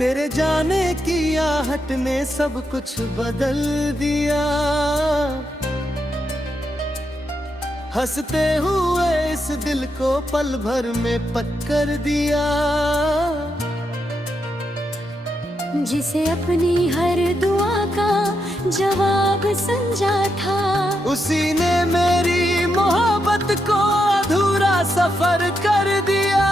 तेरे जाने की आहट ने सब कुछ बदल दिया। हंसते हुए इस दिल को पल भर में पक्कर दिया। जिसे अपनी हर दुआ का जवाब समझा था, उसी ने मेरी मोहब्बत को अधूरा सफर कर दिया।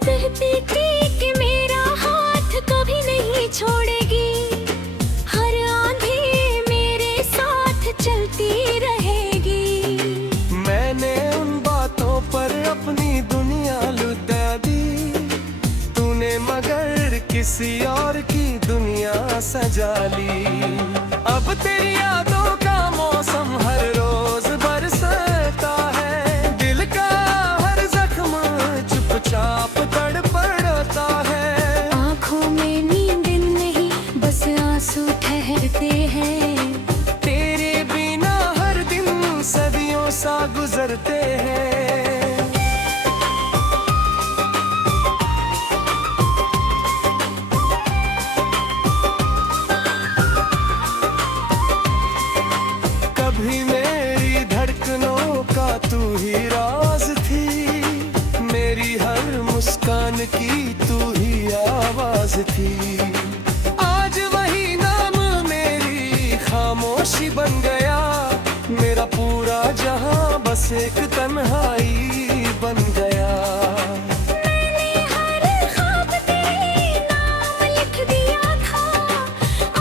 कहती थी कि मेरा हाथ कभी नहीं छोड़ेगी, हर आंधी मेरे साथ चलती रहेगी। मैंने उन बातों पर अपनी दुनिया लुटा दी, तूने मगर किसी और की दुनिया सजा ली। अब तेरी यादों का मौसम हर रोज बरसता है, दिल का हर जख्म चुपचाप तड़पड़ता है। आँखों में नींद नहीं, बस आंसू ठहरते हैं। तेरे बिना हर दिन सदियों सा गुजरते हैं। कभी मेरी धड़कनों का तू ही राज थी, मेरी हर मुस्कान की तू ही आवाज थी। आज वही नाम मेरी खामोशी बन गया, मेरा पूरा जहां बस एक तन्हाई बन गया। मैंने हर ख्वाब तेरे नाम लिख दिया था,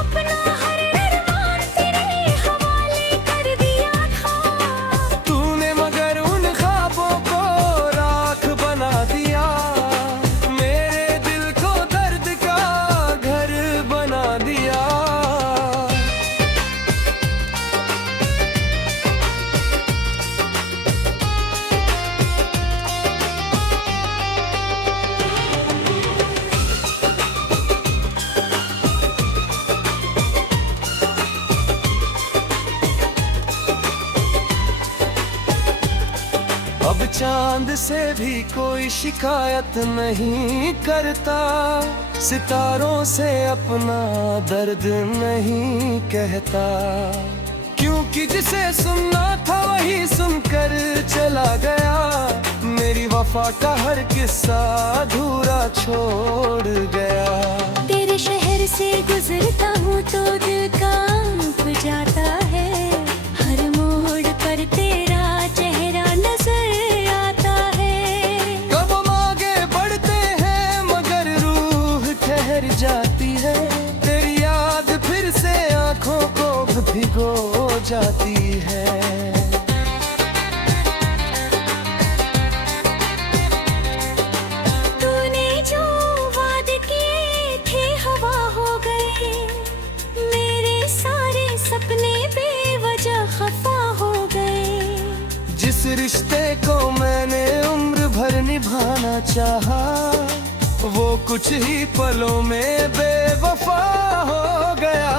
अपना हर अरमान तेरे हवाले कर दिया था। तूने मगर उन ख्वाबों को राख बना दिया, मेरे दिल को दर्द का घर बना दिया। अब चांद से भी कोई शिकायत नहीं करता, सितारों से अपना दर्द नहीं कहता। क्योंकि जिसे सुनना था वही सुनकर चला गया, मेरी वफा का हर किस्सा अधूरा छोड़ गया। तेरे शहर से गुजरता हूँ तो दिल कांप जाता है, हर मोड़ पर तेरा चेहरा नजर आता है। कब आगे बढ़ते हैं मगर रूह ठहर जाती है, तेरी याद फिर से आंखों को भिगो जाती है। तूने जो वादे किए थे हवा हो गए, मेरे सारे सपने बेवजह खफा हो गए। जिस रिश्ते को मैंने उम्र भर निभाना चाहा, वो कुछ ही पलों में बेवफा हो गया।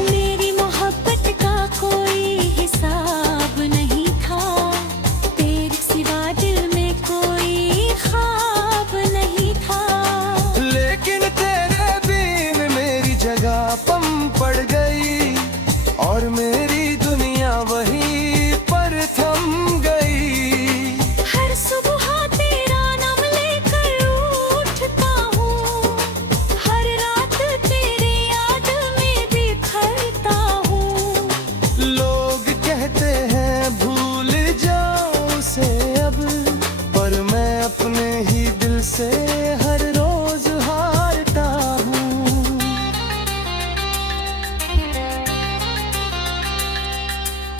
मेरी मोहब्बत का कोई हिसाब नहीं था, तेरे सिवा दिल में कोई ख्वाब नहीं था। लेकिन तेरे बिन मेरी जगह पम पड़ गई, और मेरी दुनिया वहीं पर थम गई। हर सुबह तेरा नाम लेकर उठता हूँ, हर रात तेरे याद में बिखरता हूँ। लोग कहते हैं भूल जाओ उसे अब, पर मैं अपने ही दिल से हर रोज हारता हूँ।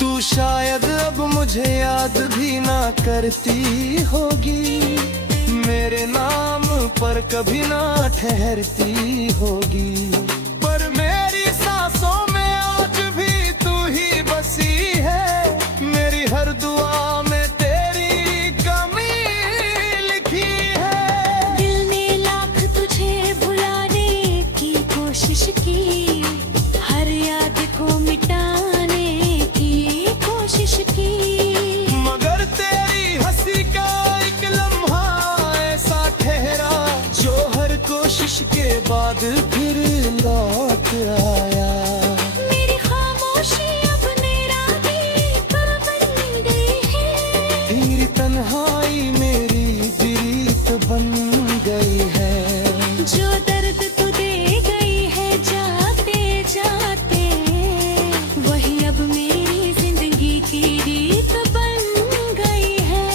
तू शायद अब मुझे याद भी ना करती होगी, पर कभी ना ठहरती होगी। पर मेरी सांसों में आज भी तू ही बसी है, मेरी हर दुआ में तेरी कमी लिखी है। दिल ने लाख तुझे भुलाने की कोशिश की, हर याद को मिटाने की कोशिश की, मगर तेरी हंसी का एक लम्हा ऐसा ठहरा जो हर कोशिश के बाद फिर लौट आया। मेरी खामोशी अब मेरा गीत बन गई है, तेरी तन्हाई मेरी गीत बन गई है। जो दर्द तू दे गई है जाते जाते, वही अब मेरी जिंदगी की रीत बन गई है।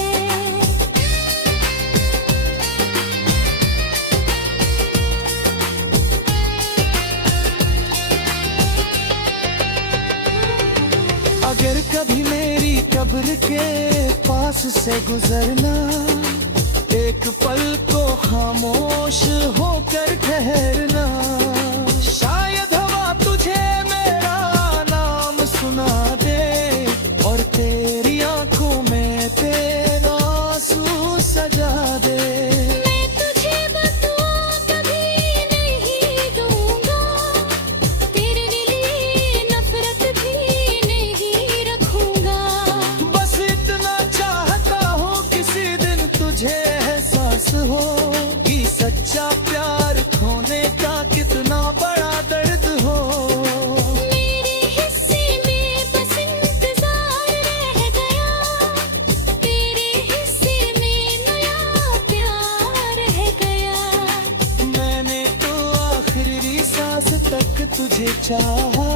अगर कभी मेरी कब्र के पास से गुजरना, एक पल को खामोश होकर ठहरना, शायद हवा तुझे मेरा नाम सुना दे और तेरी आंखों में तेरा आंसू सजा दे। मैं तुझे बदुआ कभी नहीं दूंगा, तेरे लिए नफरत भी नहीं रखूंगा। बस इतना चाहता हूँ किसी दिन तुझे एहसास हो कि सच्चा प्यार खोने का कितना बड़ा दर्द हो। मेरे हिस्से में बस इंतजार रह गया, तेरे हिस्से में नया प्यार रह गया। मैंने तो आखिरी सांस तक तुझे चाहा,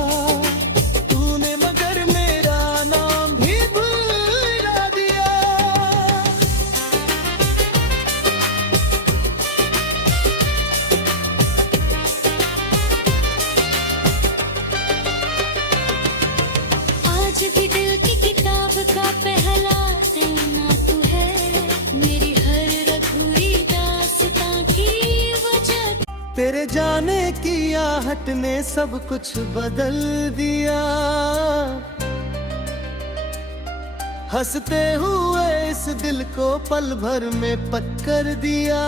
तूने मगर मेरा नाम भी भुला दिया। आज भी दिल की किताब का पहला पन्ना तू है, मेरी हर अधूरी दास्तां की वजह। तेरे जाने की आहट ने सब कुछ बदल दिया, हंसते हुए इस दिल को पल भर में पक्कर दिया।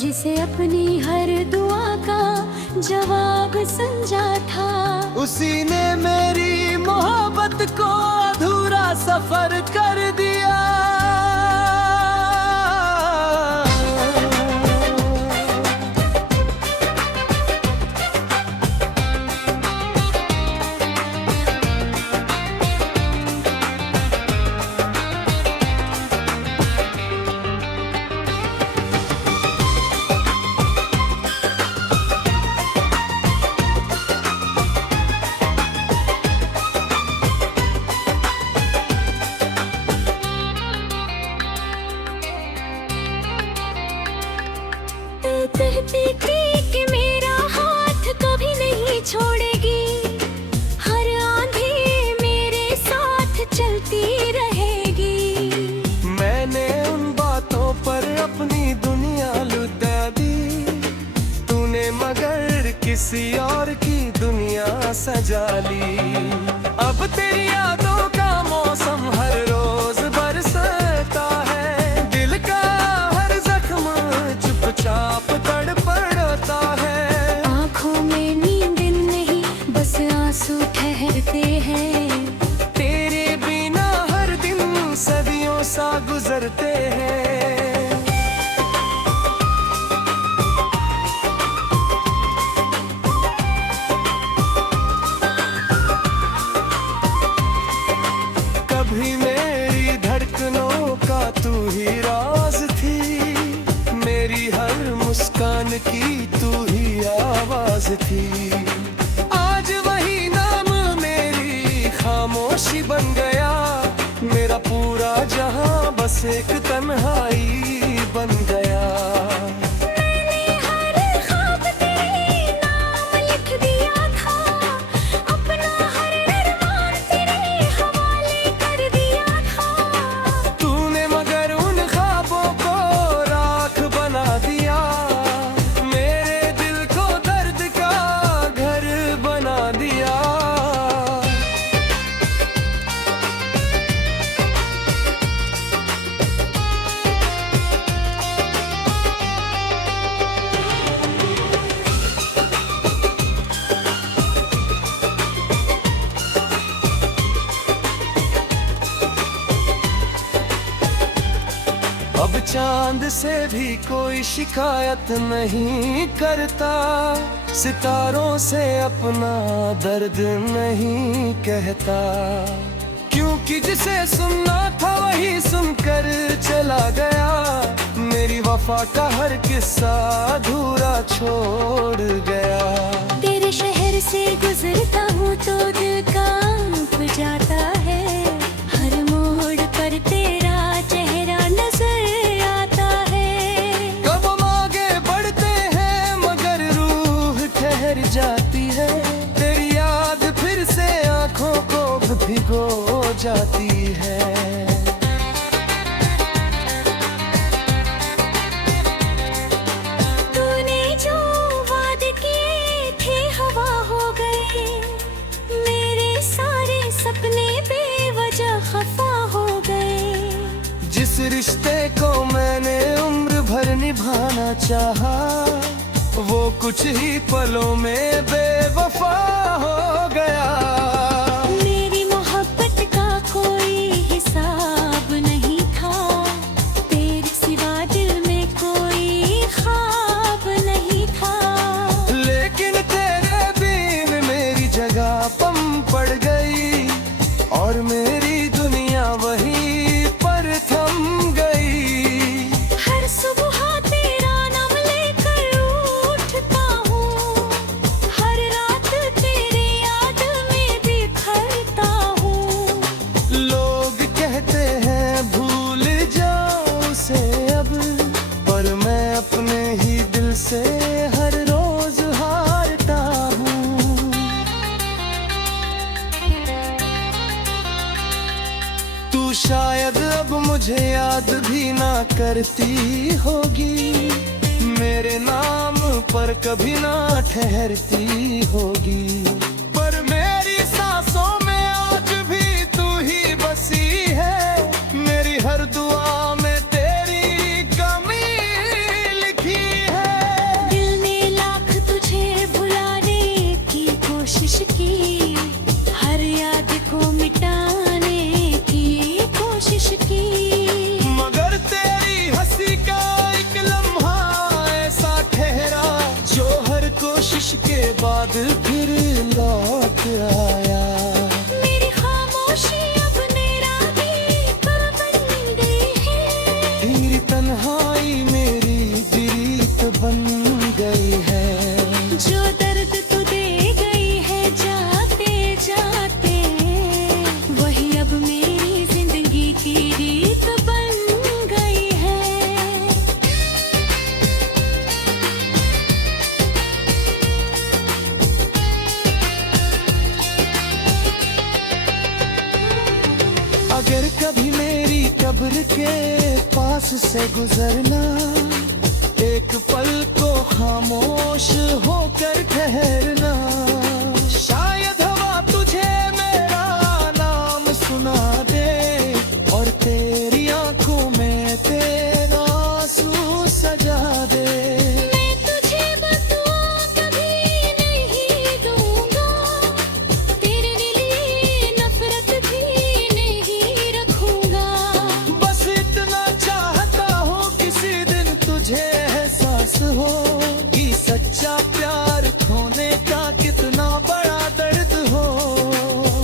जिसे अपनी हर दुआ का जवाब समझा था, उसी ने मेरी मोहब्बत को अधूरा सफर कर दिया। कहती थी कि मेरा हाथ कभी नहीं छोड़ेगी, हर आंधी मेरे साथ चलती रहेगी। मैंने उन बातों पर अपनी दुनिया लुटा दी, तूने मगर किसी और की दुनिया सजा ली। अब तेरी यादों का मौसम हर रोज बरसता है, दिल का हर जख्म चुपचाप तड़पड़ता है। आँखों में नींद नहीं बस आंसू ठहरते हैं, तेरे बिना हर दिन सदियों सा गुजरते हैं। कभी मेरी धड़कनों का तू ही राज थी, मेरी हर मुस्कान की तू ही आवाज थी। आज वही नाम मेरी खामोशी बन गया, मेरा पूरा जहां बस एक तन्हाई बन गया। मैंने हर ख्वाब तेरे नाम लिख दिया था, अपना हर अरमान तेरे हवाले कर दिया था। तूने मगर उन ख्वाबों को अब चांद से भी कोई शिकायत नहीं करता, सितारों से अपना दर्द नहीं कहता, क्योंकि जिसे सुनना था वही सुनकर चला गया। मेरी वफा का हर किस्सा अधूरा छोड़ गया। तेरे शहर से गुजरता हूँ तो दिल कांप जाता है, हर मोड़ पर तेरा चेहरा नजर आता है। कब हम आगे बढ़ते हैं मगर रूह ठहर जाती है, तेरी याद फिर से आंखों को भिगो जाती है। तूने जो वादे किए थे हवा हो गए, मेरे सारे सपने बेवजह खफा हो गए। जिस रिश्ते को मैंने उम्र भर निभाना चाहा, वो कुछ ही पलों में बेवफा हो गया। मेरी मोहब्बत का कोई हिसाब नहीं था, तेरे सिवा दिल में कोई ख्वाब नहीं था। लेकिन तेरे बिन मेरी जगह पम पड़ गई, और मेरी दुनिया वहीं पर थम गई। हर सुबह तेरा नाम लेकर उठता हूँ, हर रात तेरे याद में बिखरता हूँ। लोग कहते हैं भूल जाओ उसे अब, पर मैं अपने ही दिल से हर रोज हारता हूँ। तू शायद अब मुझे याद भी ना करती होगी, मेरे नाम पर कभी ना ठहरती होगी, पर मेरी सांसों में आज भी तू ही बसी है। मेरी हर दुआ में तेरी कमी लिखी है। दिल ने लाख तुझे भुलाने की कोशिश की, हर याद को मिटाने की कोशिश की। मगर तेरी हंसी का एक लम्हा ऐसा ठहरा, जो हर कोशिश के बाद फिर लौट आया। मेरी खामोशी अब मेरा गीत बन गई है, तेरी तन्हाई मेरी गीत बन गई है। जो दर्द तू दे गई है जाते जाते, वही अब मेरी जिंदगी की रीत बन गई है। अगर कभी मेरी कब्र के पास से गुजरना, एक पल को खामोश होकर ठहरना। शायद हवा तुझे मेरा नाम सुना दे, और तेरी आंखों में तेरा आंसू सजा दे। मैं तुझे बदुआ कभी नहीं दूंगा, तेरे लिए नफरत भी नहीं रखूंगा। बस इतना चाहता हूँ किसी दिन तुझे एहसास हो, कि सच्चा प्यार खोने का कितना बड़ा दर्द हो।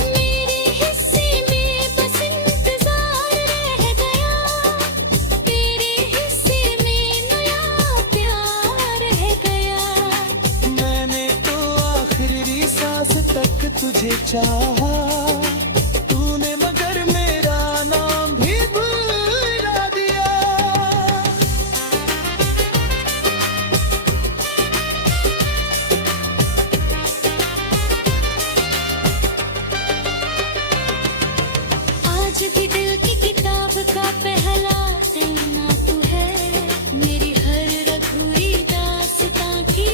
मेरे हिस्से में बस इंतजार रह गया, तेरे हिस्से में नया प्यार रह गया। मैंने तो आखिरी सांस तक तुझे चाहा, तूने मगर मेरा नाम भी भुला दिया। आज भी दिल की किताब का पहला पन्ना तू है, मेरी हर अधूरी दास्तां की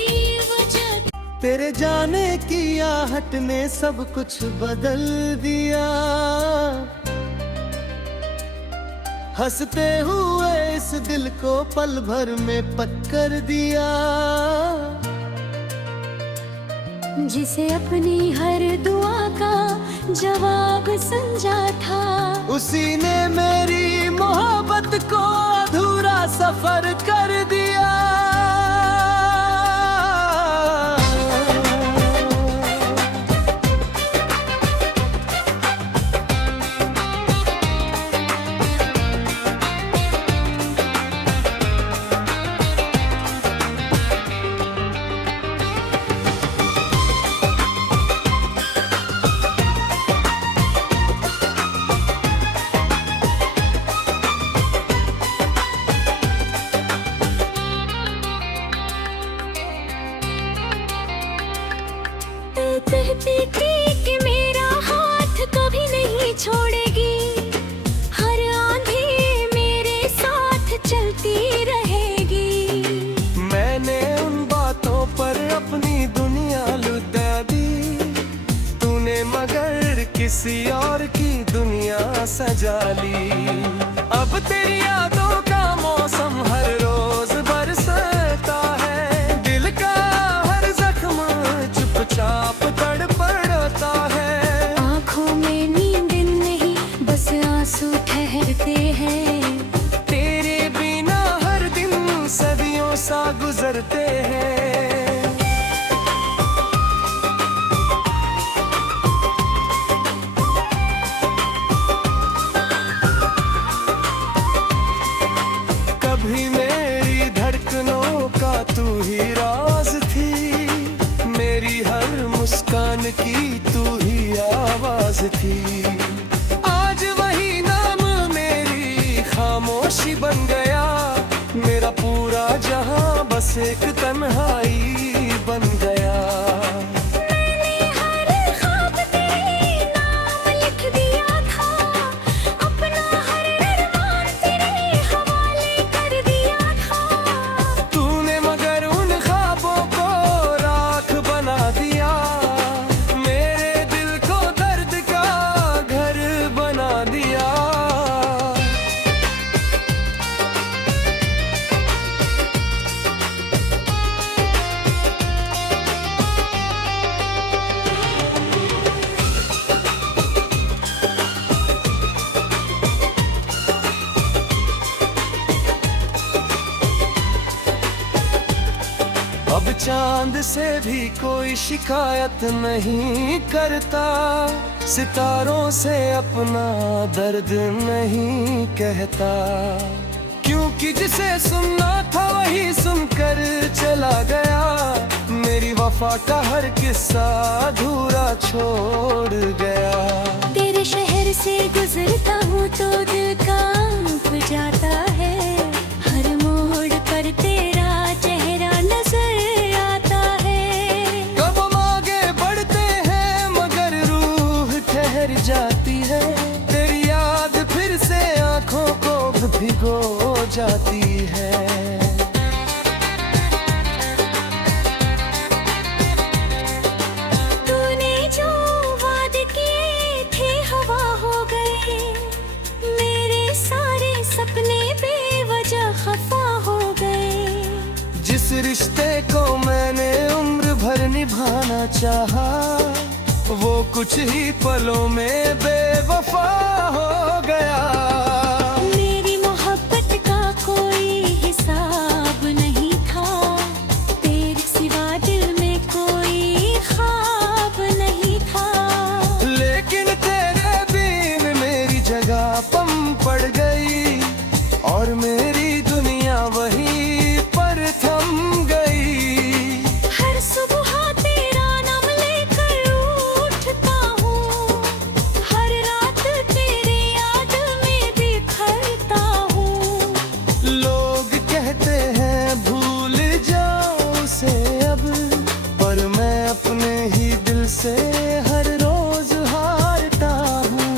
वजह। तेरे जाने की आहट ने सब कुछ बदल दिया, हंसते हुए इस दिल को पल भर में पक्कर दिया। जिसे अपनी हर दुआ का जवाब समझा था, उसी ने मेरी मोहब्बत को अधूरा सफर कर दिया। कहती थी कि मेरा हाथ कभी नहीं छोड़ेगी, हर आंधी मेरे साथ चलती रहेगी। मैंने उन बातों पर अपनी दुनिया लुटा दी, तूने मगर किसी और की दुनिया सजा ली। अब तेरी यादों का मौसम हर रोज बरसता है, दिल का हर जख्म चुपचाप तड़पड़ता है। आँखों में नींद नहीं, बस आंसू ठहरते हैं। तेरे बिना हर दिन सदियों सा गुजरते हैं। कभी मेरी धड़कनों का तू ही राज थी, मेरी हर मुस्कान की तू ही आवाज थी। आज वही नाम मेरी खामोशी बन गया, मेरा पूरा जहां बस एक तन्हाई बन गया। मैंने हर ख्वाब तेरे नाम लिख दिया था, अपना हर अरमान तेरे हवाले कर दिया था। तूने मगर उन ख्वाबों को राख बना दिया, मेरे दिल को दर्द का घर बना दिया। अब चांद से भी कोई शिकायत नहीं करता, सितारों से अपना दर्द नहीं कहता। क्योंकि जिसे सुनना था वही सुनकर चला गया, मेरी वफा का हर किस्सा अधूरा छोड़ गया। तेरे शहर से गुजरता हूँ तो दिल कांप जाता है, हर मोड़ पर तेरा चेहरा नजर आता है। कब हम आगे बढ़ते हैं मगर रूह ठहर जाती है, तेरी याद फिर से आंखों को भिगो जाती है। तूने जो वादे किए थे हवा हो गए, मेरे सारे सपने बेवजह खफा हो गए। जिस रिश्ते को मैंने उम्र भर निभाना चाहा, वो कुछ ही पलों में बेवफा हो गया। मेरी मोहब्बत का कोई हिसाब नहीं था, तेरे सिवा दिल में कोई ख्वाब नहीं था। लेकिन तेरे बिन मेरी जगह पम पड़ गई, और मेरी दुनिया वहीं पर थम गई। हर सुबह तेरा नाम लेकर उठता हूँ, हर रात तेरे याद में बिखरता हूँ। लोग कहते हैं भूल जाओ उसे अब, पर मैं अपने ही दिल से हर रोज हारता हूँ।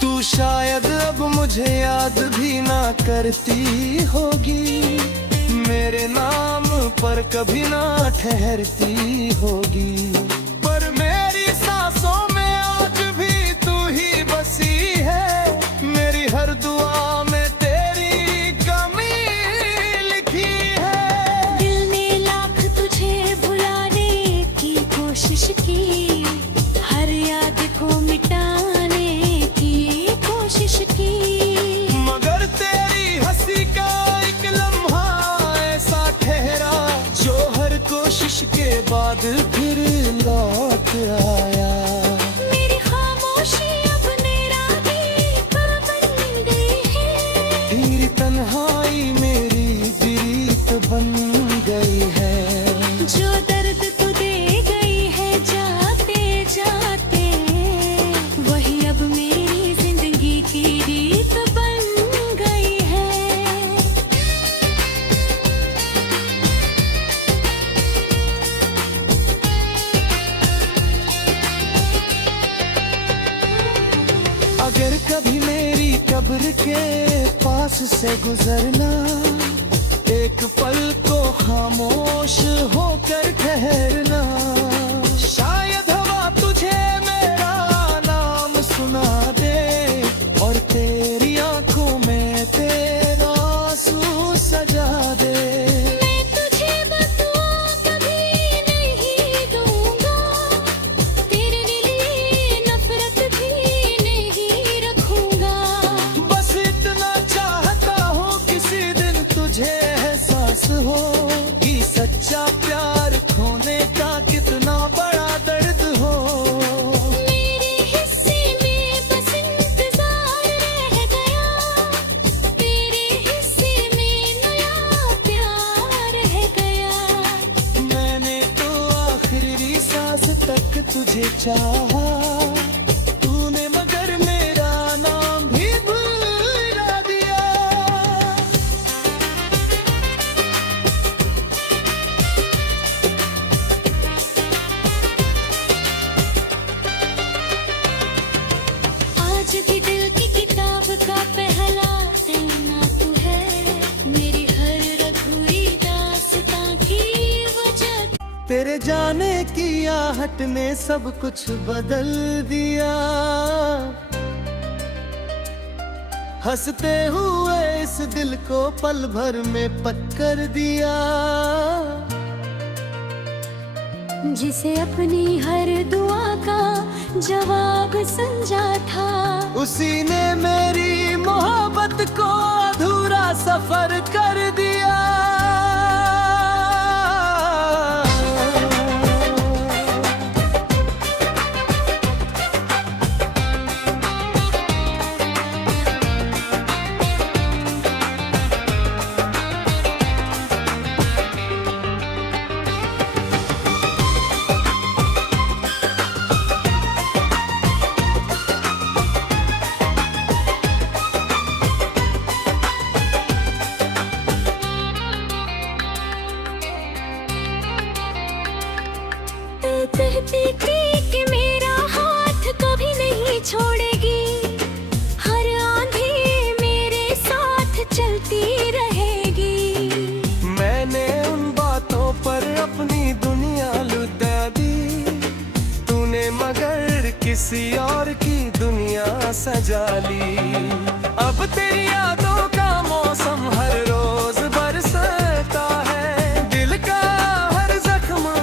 तू शायद अब मुझे याद भी ना करती होगी, मेरे नाम पर कभी ना ठहरती होगी। पर मेरी सांसों में आज भी तू ही बसी है, मेरी हर दुआ में तेरी कमी लिखी है। दिल ने लाख तुझे भुलाने की कोशिश की, हर याद को मिटाने की अगर कभी मेरी कब्र के पास से गुजरना, एक पल को खामोश होकर ठहरना। शायद हवा तुझे मेरा नाम सुना दे और तेरी आंखों में तेरा आंसू सजा दे। मैं तुझे बदुआ कभी नहीं दूंगा, तेरे लिए नफरत भी नहीं रखूंगा। बस इतना चाहता हूँ किसी दिन तुझे एहसास हो कि सच्चा प्यार खोने का कितना बड़ा दर्द हो। मेरे हिस्से में बस इंतजार रह गया, तेरे हिस्से में नया प्यार रह गया। मैंने तो आखिरी सांस तक तुझे चाहा, तूने मगर मेरा नाम भी भुला दिया। आज भी दिल की किताब का पहला पन्ना तू है, मेरी हर अधूरी दास्तां की वजह। तेरे जाने की आहट ने सब कुछ बदल दिया, हंसते हुए इस दिल को पल भर में पक्कर दिया। जिसे अपनी हर दुआ का जवाब समझा था, उसी ने मेरी मोहब्बत को अधूरा सफर कर दिया। कहती थी कि मेरा हाथ कभी नहीं छोड़ेगी, हर आंधी मेरे साथ चलती रहेगी। मैंने उन बातों पर अपनी दुनिया लुटा दी, तूने मगर किसी और की दुनिया सजा ली। अब तेरी यादों का मौसम हर रोज बरसता है, दिल का हर जख्म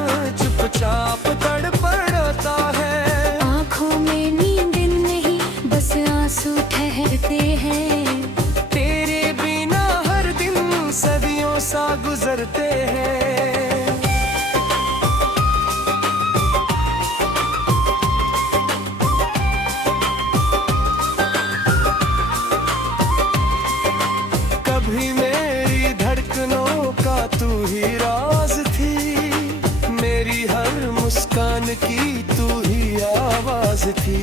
चुपचाप तड़पड़ता है। आँखों में नींद नहीं, बस आंसू ठहरते हैं। तेरे बिना हर दिन सदियों सा गुजरते हैं। कभी मेरी धड़कनों का तू ही राज थी, मेरी हर मुस्कान की तू ही आवाज थी।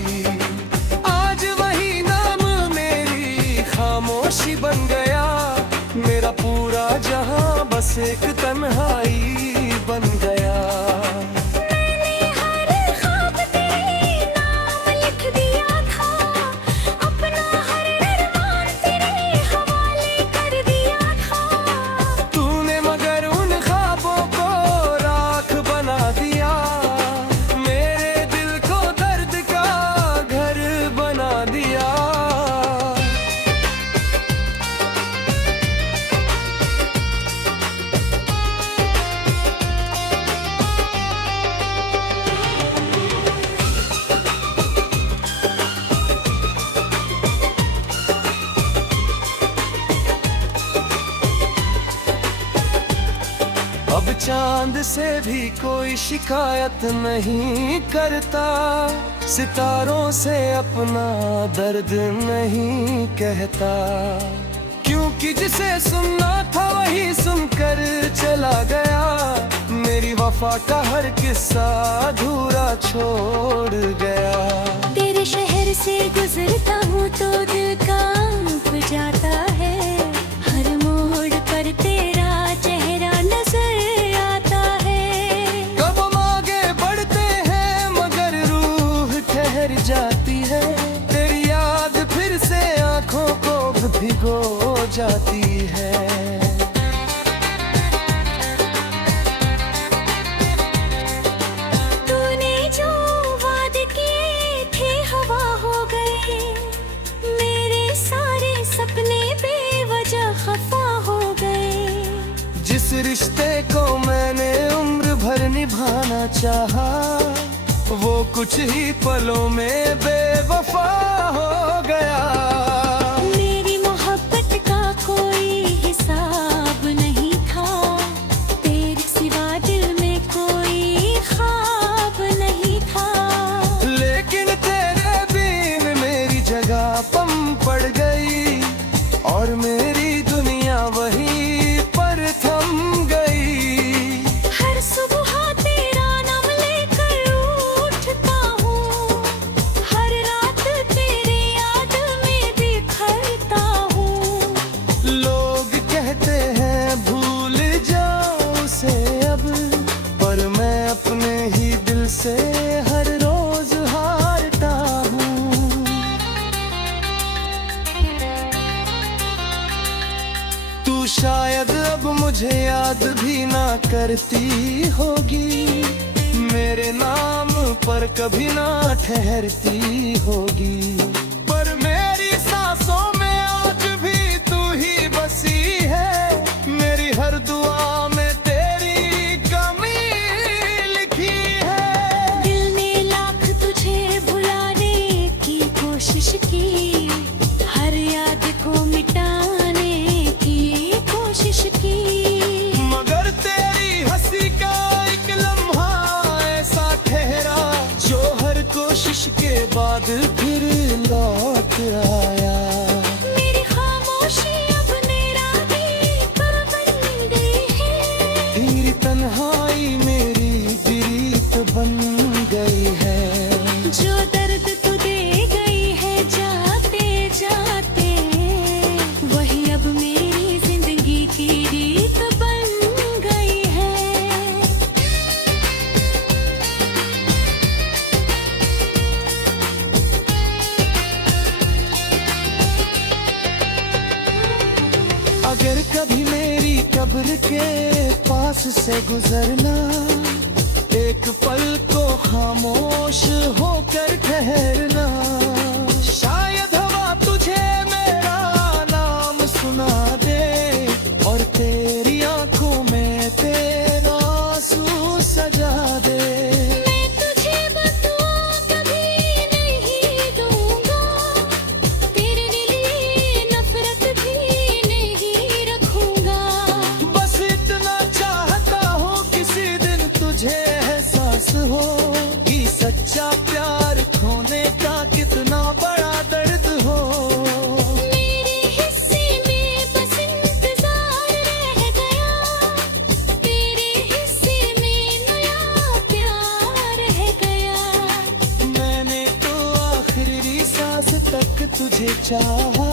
आज वही नाम मेरी खामोशी बन गया, मेरा पूरा जहां बस एक तन्हाई बन गया। मैंने हर ख्वाब तेरे नाम लिख दिया था, अपना हर अरमान तेरे हवाले कर दिया था। तूने मगर उन ख्वाबों को राख बना दिया, मेरे दिल को दर्द का घर बना दिया। अब चांद से भी कोई शिकायत नहीं करता, सितारों से अपना दर्द नहीं कहता। क्योंकि जिसे सुनना था वही सुनकर चला गया, मेरी वफा का हर किस्सा अधूरा छोड़ गया। तेरे शहर से गुजरता हूँ तो दिल कांप जाता है, हर मोड़ पर तेरा चेहरा नजर आता है। कब आगे बढ़ते हैं मगर रूह ठहर जाती है, तेरी याद जाती है। तूने जो वादे किए थे हवा हो गए, मेरे सारे सपने बेवजह खफा हो गए। जिस रिश्ते को मैंने उम्र भर निभाना चाहा, वो कुछ ही पलों में बेवफा हो गया। मेरी मोहब्बत का कोई हिसाब नहीं था, तेरे सिवा दिल में कोई ख्वाब नहीं था। लेकिन तेरे बिन मेरी जगह पम पड़ गई, और मेरी दुनिया वहीं पर थम गई। हर सुबह तेरा नाम लेकर उठता हूँ, हर रात तेरे याद में बिखरता हूँ। लोग कहते हैं भूल जाओ उसे अब, पर मैं अपने ही दिल से हर रोज हारता हूँ। तू शायद अब मुझे याद भी ना करती होगी, मेरे नाम पर कभी ना ठहरती होगी, पर मेरी सांसों में आज भी तू ही बसी है। मेरी हर दुआ में तेरी कमी लिखी है। दिल ने लाख तुझे भुलाने की कोशिश की, हर याद को मिटाने की कोशिश की। मगर तेरी हंसी का एक लम्हा ऐसा ठहरा, जो हर कोशिश के बाद फिर लौट आया। मेरी खामोशी अब मेरा दीप बन गई है, तेरी तन्हाई मेरी बिरीत बन गई है। जो दर्द तू दे गई है जाते जाते, वही अब मेरी जिंदगी की रीत बन गई है। अगर कभी मेरी कब्र के पास से गुजरना, एक पल को खामोश होकर ठहरना। शायद हवा तुझे मेरा नाम सुना दे, और तेरी आंखों में तेरा आंसू सजा दे। मैं तुझे बदुआ कभी नहीं दूंगा, तेरे लिए नफरत भी नहीं रखूंगा। बस इतना चाहता हूँ किसी दिन तुझे एहसास हो, कि सच्चा प्यार खोने का कितना बड़ा दर्द हो। मेरे हिस्से में बस इंतजार रह गया, तेरे हिस्से में नया प्यार रह गया। मैंने तो आखिरी सांस तक तुझे चाहा,